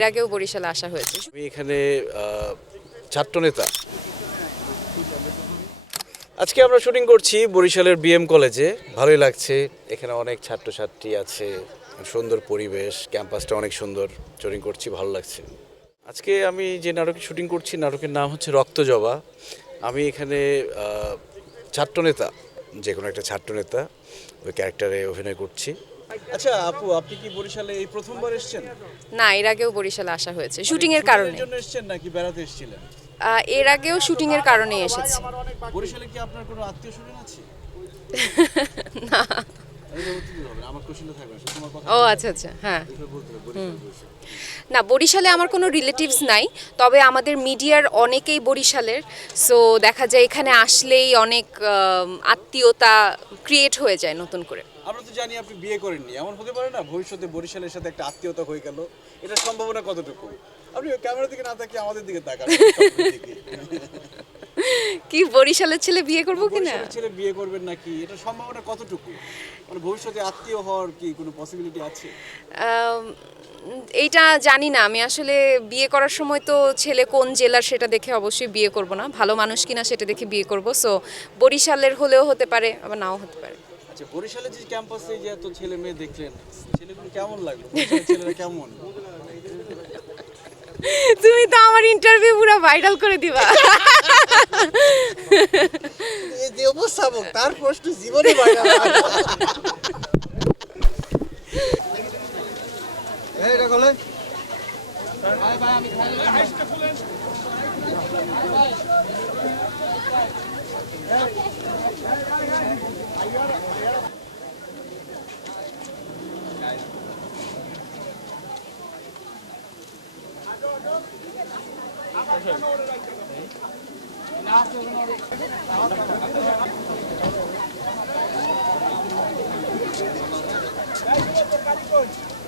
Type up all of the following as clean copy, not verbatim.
এর আগেও বরিশালে আসা হয়েছে। আমি এখানে ছাত্রনেতা। আজকে আমরা শুটিং করছি বরিশালের বিএম কলেজে। ভালোই লাগছে, এখানে অনেক ছাত্রছাত্রী আছে, সুন্দর পরিবেশ, ক্যাম্পাসটা অনেক সুন্দর। শুটিং করছি, ভালো লাগছে। আজকে আমি যে নাটকে শুটিং করছি, নাটকের নাম হচ্ছে রক্তজবা। আমি এখানে ছাত্রনেতা, যে কোনো একটা ছাত্রনেতা, ওই ক্যারেক্টারে অভিনয় করছি। আচ্ছা আপু, আপনি কি বরিশালে এই প্রথমবার এসেছেন? না, এর আগেও বরিশালে আসা হয়েছে শুটিং এর কারণে। জন্য এসেছেন নাকি বেড়াতে এসেছিলেন? এর আগেও শুটিং এর কারণে এসেছি। বরিশালে কি আপনার কোনো আত্মীয় স্বজন আছে? না। আমার কোশ্চেনটা থাকবে না, তোমার কথা ও আচ্ছা আচ্ছা, হ্যাঁ। বলতে হবে, বরিশাল বরিশাল। না, বরিশালে আমার কোনো রিলেটিভস নাই, তবে আমাদের মিডিয়ার অনেকেই বরিশালের। সো দেখা যায় এখানে আসলেই অনেক আত্মীয়তা ক্রিয়েট হয়ে যায় নতুন করে। আমরা তো জানি আপনি বিয়ে করেননি, এমন হতে পারে না ভবিষ্যতে বরিশালের সাথে একটা আত্মীয়তা হয়ে গেল? এটা সম্ভাবনা কতটুকু? আপনি ক্যামেরার দিকে না তাকিয়ে আমাদের দিকে তাকান। কি বরিশালের ছেলে বিয়ে করবো কিনা? বরিশালের ছেলে বিয়ে করবেন নাকি, এটা সম্ভাবনা কতটুকু? মানে ভবিষ্যতে আত্মীয় হওয়ার কি কোনো পসিবিলিটি আছে? এইটা জানি না। আমি আসলে বিয়ে করার সময় তো ছেলে কোন জেলার সেটা দেখে অবশ্যই বিয়ে করব না, ভালো মানুষ কিনা সেটা দেখে বিয়ে করব। সো বরিশালের হলেও হতে পারে, আবার নাও হতে পারে। আচ্ছা, বরিশালের যে ক্যাম্পাসে যে এত ছেলে মেয়ে দেখলেন, ছেলেগুলো কেমন লাগলো? বরিশালের ছেলেরা কেমন? তুমি তো আমার ইন্টারভিউ পুরো ভাইরাল করে দিবা। এই যে উপস্থাপক, তার প্রশ্ন জীবনে বাইরে এটা বলে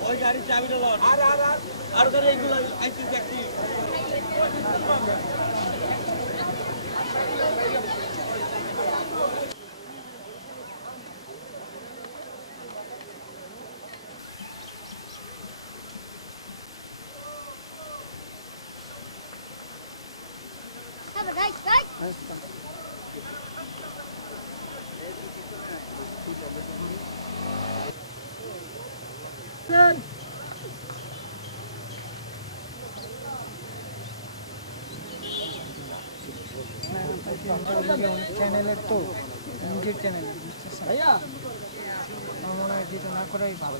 ওই গাড়ির চাবিটা লন আর গাড়ি এগুলো আইসি দেখি চ্যানেলের তো নিজের চ্যানেল ভাইয়া আমার মনে হয় যেটা না করাই ভালো।